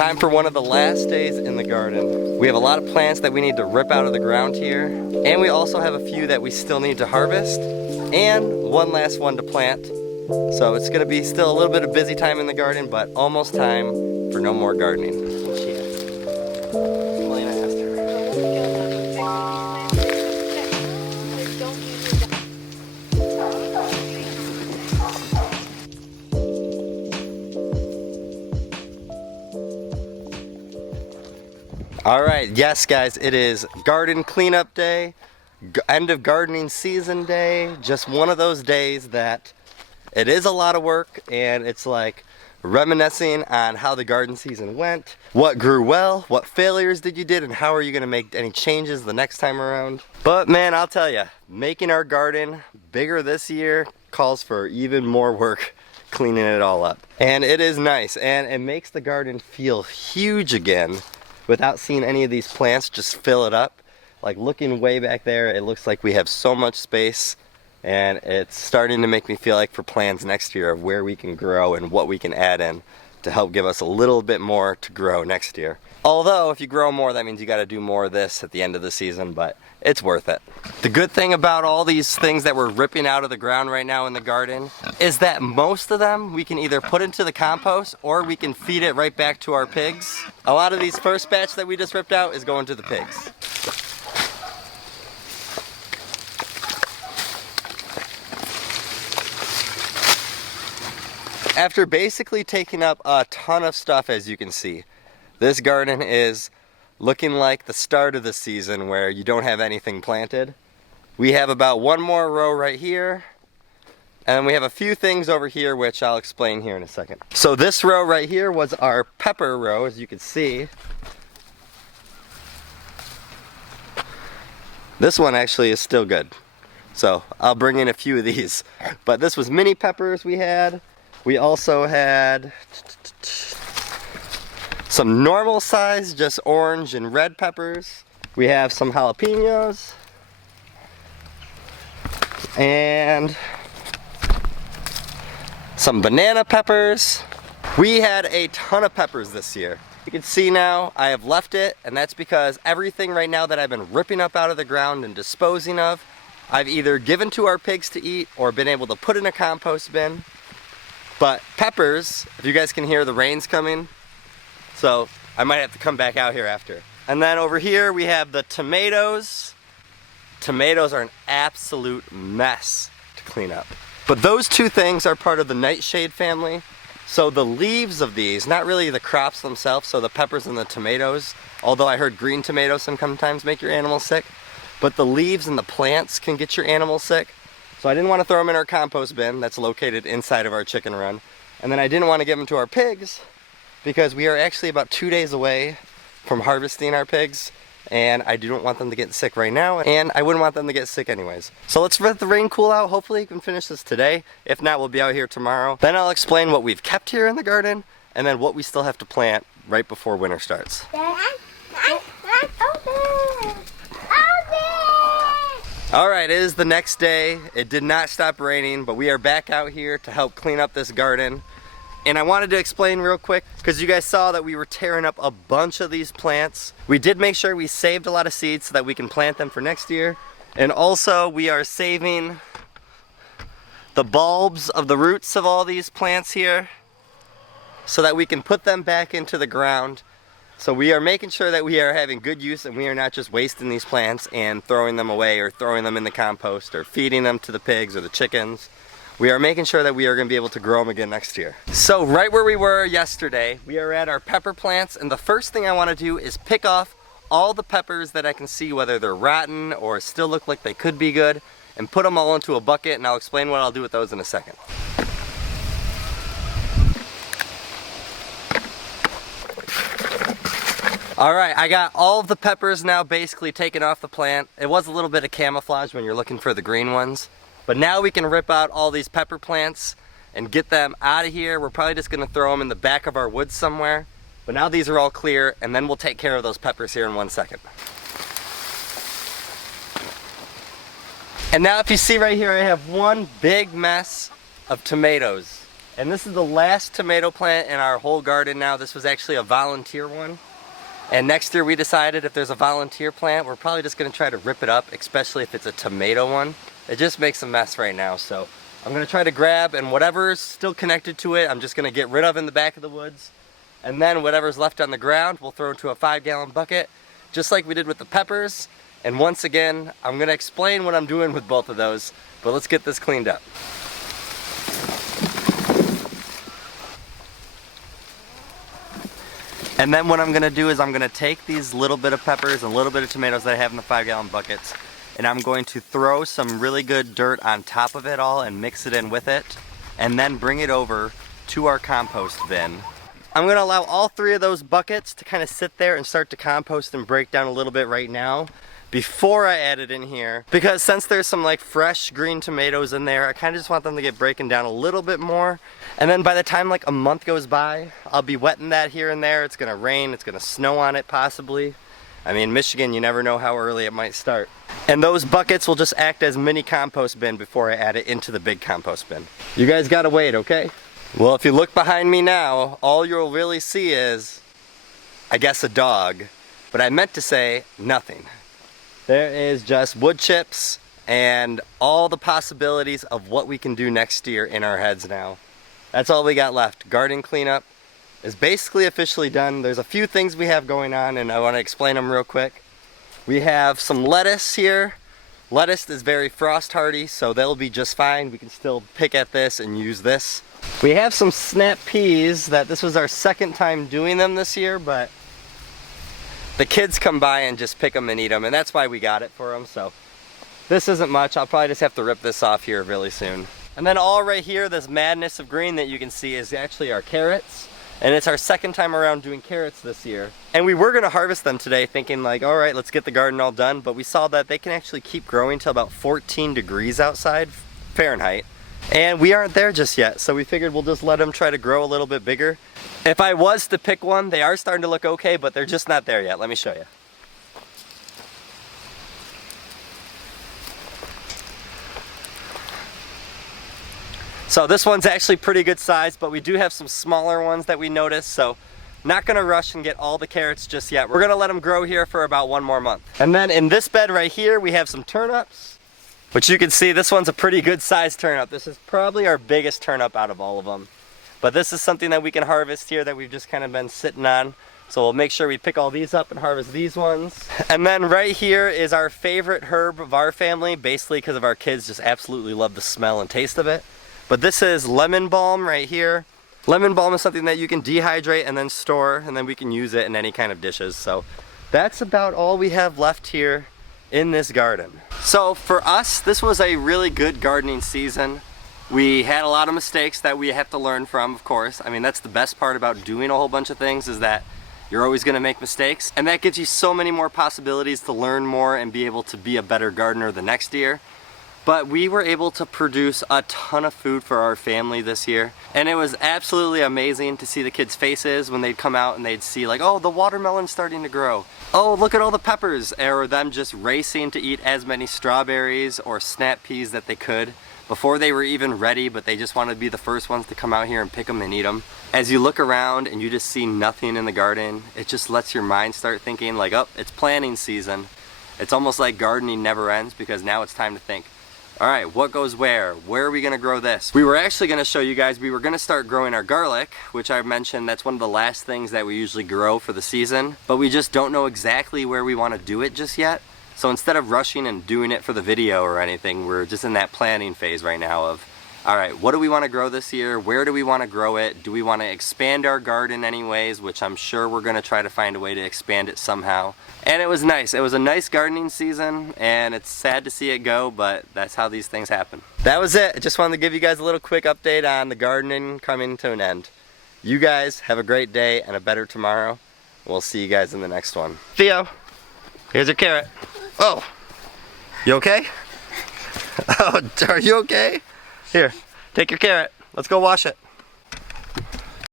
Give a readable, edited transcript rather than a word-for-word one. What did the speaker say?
Time for one of the last days in the garden. We have a lot of plants that we need to rip out of the ground here, and we also have a few that we still need to harvest, and one last one to plant. So it's gonna be still a little bit of busy time in the garden, but almost time for no more gardening. All right, yes guys, it is garden cleanup day, end of gardening season day, just one of those days that it is a lot of work, and it's like reminiscing on how the garden season went, what grew well, what failures did you did, and how are you gonna make any changes the next time around. But man, I'll tell you, making our garden bigger this year calls for even more work cleaning it all up. And it is nice, and it makes the garden feel huge again without seeing any of these plants just fill it up. Like looking way back there, it looks like we have so much space, and it's starting to make me feel like for plans next year of where we can grow and what we can add in to help give us a little bit more to grow next year. Although if you grow more, that means you got to do more of this at the end of the season, but it's worth it. The good thing about all these things that we're ripping out of the ground right now in the garden is that most of them we can either put into the compost or we can feed it right back to our pigs. A lot of these first batch that we just ripped out is going to the pigs. After basically taking up a ton of stuff, as you can see, this garden is looking like the start of the season where you don't have anything planted. We have about one more row right here, and we have a few things over here which I'll explain here in a second. So this row right here was our pepper row, as you can see. This one actually is still good, so I'll bring in a few of these. But this was mini peppers we had. We also had some normal size, just orange and red peppers. We have some jalapenos. And some banana peppers. We had a ton of peppers this year. You can see now I have left it, and that's because everything right now that I've been ripping up out of the ground and disposing of, I've either given to our pigs to eat or been able to put in a compost bin. But peppers, if you guys can hear the rain's coming, so I might have to come back out here after. And then over here we have the tomatoes. Tomatoes are an absolute mess to clean up. But those two things are part of the nightshade family. So the leaves of these, not really the crops themselves, so the peppers and the tomatoes, although I heard green tomatoes sometimes make your animals sick, but the leaves and the plants can get your animals sick. So I didn't want to throw them in our compost bin that's located inside of our chicken run. And then I didn't want to give them to our pigs because we are actually about 2 days away from harvesting our pigs, and I don't want them to get sick right now, and I wouldn't want them to get sick anyways. So let's let the rain cool out. Hopefully we can finish this today. If not, we'll be out here tomorrow. Then I'll explain what we've kept here in the garden and then what we still have to plant right before winter starts. Alright, it is the next day. It did not stop raining, but we are back out here to help clean up this garden. And I wanted to explain real quick, because you guys saw that we were tearing up a bunch of these plants. We did make sure we saved a lot of seeds so that we can plant them for next year. And also we are saving the bulbs of the roots of all these plants here so that we can put them back into the ground. So we are making sure that we are having good use and we are not just wasting these plants and throwing them away or throwing them in the compost or feeding them to the pigs or the chickens. We are making sure that we are going to be able to grow them again next year. So right where we were yesterday, we are at our pepper plants, and the first thing I want to do is pick off all the peppers that I can see, whether they're rotten or still look like they could be good, and put them all into a bucket, and I'll explain what I'll do with those in a second. Alright, I got all of the peppers now basically taken off the plant. It was a little bit of camouflage when you're looking for the green ones. But now we can rip out all these pepper plants and get them out of here. We're probably just going to throw them in the back of our woods somewhere. But now these are all clear, and then we'll take care of those peppers here in 1 second. And now if you see right here, I have one big mess of tomatoes. And this is the last tomato plant in our whole garden now. This was actually a volunteer one. And next year we decided if there's a volunteer plant, we're probably just gonna try to rip it up, especially if it's a tomato one. It just makes a mess right now, so I'm gonna try to grab, and whatever's still connected to it, I'm just gonna get rid of in the back of the woods. And then whatever's left on the ground, we'll throw into a 5-gallon bucket, just like we did with the peppers. And once again, I'm gonna explain what I'm doing with both of those, but let's get this cleaned up. And then what I'm gonna do is I'm gonna take these little bit of peppers and a little bit of tomatoes that I have in the 5-gallon buckets, and I'm going to throw some really good dirt on top of it all and mix it in with it, and then bring it over to our compost bin. I'm gonna allow all 3 of those buckets to kind of sit there and start to compost and break down a little bit right now before I add it in here, because since there's some like fresh green tomatoes in there, I kind of just want them to get breaking down a little bit more. And then by the time like a month goes by, I'll be wetting that here and there. It's gonna rain, it's gonna snow on it possibly. I mean, Michigan, you never know how early it might start. And those buckets will just act as mini compost bin before I add it into the big compost bin. You guys gotta wait, okay? Well, if you look behind me now, all you'll really see is, I guess, a dog. But I meant to say nothing. There is just wood chips and all the possibilities of what we can do next year in our heads now. That's all we got left. Garden cleanup is basically officially done. There's a few things we have going on and I want to explain them real quick. We have some lettuce here. Lettuce is very frost hardy, so they'll be just fine. We can still pick at this and use this. We have some snap peas that this was our second time doing them this year, but the kids come by and just pick them and eat them, and that's why we got it for them. So this isn't much. I'll probably just have to rip this off here really soon. And then all right here, this madness of green that you can see is actually our carrots. And it's our second time around doing carrots this year. And we were gonna harvest them today thinking like, all right, let's get the garden all done. But we saw that they can actually keep growing till about 14 degrees outside Fahrenheit. And we aren't there just yet. So we figured we'll just let them try to grow a little bit bigger. If I was to pick one, they are starting to look okay, but they're just not there yet. Let me show you. So this one's actually pretty good size, but we do have some smaller ones that we noticed, so not gonna rush and get all the carrots just yet. We're gonna let them grow here for about 1 more month. And then in this bed right here, we have some turnips, which you can see this one's a pretty good sized turnip. This is probably our biggest turnip out of all of them. But this is something that we can harvest here that we've just kind of been sitting on. So we'll make sure we pick all these up and harvest these ones. And then right here is our favorite herb of our family, basically because of our kids just absolutely love the smell and taste of it. But this is lemon balm right here. Lemon balm is something that you can dehydrate and then store, and then we can use it in any kind of dishes. So that's about all we have left here in this garden. So for us, this was a really good gardening season. We had a lot of mistakes that we have to learn from, of course. I mean, that's the best part about doing a whole bunch of things, is that you're always gonna make mistakes. And that gives you so many more possibilities to learn more and be able to be a better gardener the next year. But we were able to produce a ton of food for our family this year. And it was absolutely amazing to see the kids' faces when they'd come out and they'd see like, oh, the watermelon's starting to grow. Oh, look at all the peppers. Or them just racing to eat as many strawberries or snap peas that they could before they were even ready, but they just wanted to be the first ones to come out here and pick them and eat them. As you look around and you just see nothing in the garden, it just lets your mind start thinking like, oh, it's planting season. It's almost like gardening never ends, because now it's time to think, all right, what goes where? Where are we gonna grow this? We were actually gonna show you guys, we were gonna start growing our garlic, which I mentioned that's one of the last things that we usually grow for the season, but we just don't know exactly where we wanna do it just yet. So instead of rushing and doing it for the video or anything, we're just in that planning phase right now of, all right, what do we wanna grow this year? Where do we wanna grow it? Do we wanna expand our garden anyways, which I'm sure we're gonna try to find a way to expand it somehow. And it was nice. It was a nice gardening season, and it's sad to see it go, but that's how these things happen. That was it. I just wanted to give you guys a little quick update on the gardening coming to an end. You guys have a great day and a better tomorrow. We'll see you guys in the next one. Theo, here's your carrot. Oh, you okay? Oh, are you okay? Here, take your carrot. Let's go wash it.